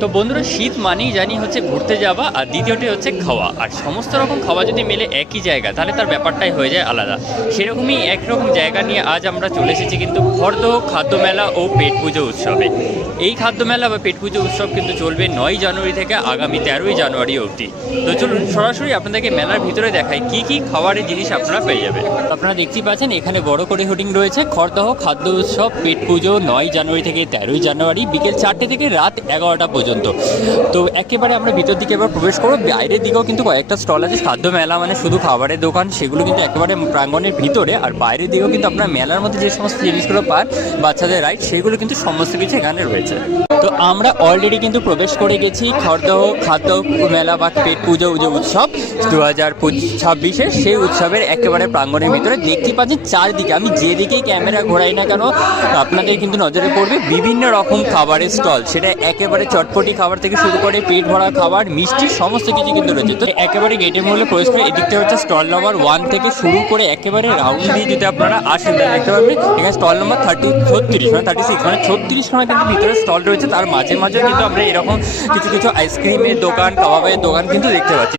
তো বন্ধুরা, শীত মানেই জানি হচ্ছে ঘুরতে যাওয়া, আর দ্বিতীয়টি হচ্ছে খাওয়া। আর সমস্ত রকম খাওয়া যদি মেলে একই জায়গা, তাহলে তার ব্যাপারটাই হয়ে যায় আলাদা। সেরকমই একরকম জায়গা নিয়ে আজ আমরা চলে এসেছি কিন্তু খড়দহ খাদ্য মেলা ও পেট পুজো উৎসবে। এই খাদ্য মেলা বা পেট পুজো উৎসব কিন্তু চলবে 9 জানুয়ারি থেকে আগামী 13ই জানুয়ারি অবধি। তো চলুন সরাসরি আপনাদেরকে মেলার ভিতরে দেখাই কি কি খাবারের জিনিস আপনারা পেয়ে যাবেন। আপনারা দেখতেই পাচ্ছেন এখানে বড় করে হোর্ডিং রয়েছে, খড়দহ খাদ্য উৎসব পেট পুজো 9 জানুয়ারি থেকে 13ই জানুয়ারি বিকেল 4টে থেকে রাত 11টা পর্যন্ত। তো একেবারে আমরা ভিতর দিকে এবার প্রবেশ করবো। বাইরের দিকেও কিন্তু কয়েকটা স্টল আছে। খাদ্য মেলা মানে শুধু খাবারের দোকান, সেগুলো কিন্তু একেবারে প্রাঙ্গণের ভিতরে। আর বাইরের দিকেও কিন্তু আপনার মেলার মধ্যে যে সমস্ত জিনিসগুলো পান, বাচ্চাদের রাইড, সেগুলো কিন্তু সমস্ত কিছু এখানে রয়েছে। তো আমরা অলরেডি কিন্তু প্রবেশ করে গেছি খড়দহ খাদ্য মেলা বা পেট পুজো যে উৎসব 2026-এর, সেই উৎসবের একেবারে প্রাঙ্গণের ভিতরে। দেখতে পাচ্ছেন চারদিকে, আমি যেদিকেই ক্যামেরা ঘোরাই না কেন আপনাদের কিন্তু নজরে পড়বে বিভিন্ন রকম খাবারের স্টল। সেটা একেবারে চটপটি খাবার থেকে শুরু করে পেট ভরা খাবার, মিষ্টি, সমস্ত কিছু কিন্তু রয়েছে। তো একেবারে গেটের মূল্যে প্রবেশ করে এদিকটা হচ্ছে স্টল নাম্বার 1 থেকে শুরু করে একেবারে রাউন্ড দিয়ে যদি আপনারা আসেন দেখতে পাবেন এখানে স্টল নাম্বার 36 মানে 36 সময় কিন্তু ভিতরে স্টল রয়েছে। তার মাঝে মাঝে কিন্তু আমরা এরকম কিছু কিছু আইসক্রিমের দোকান, কাবাবের দোকান কিন্তু দেখতে পাচ্ছি।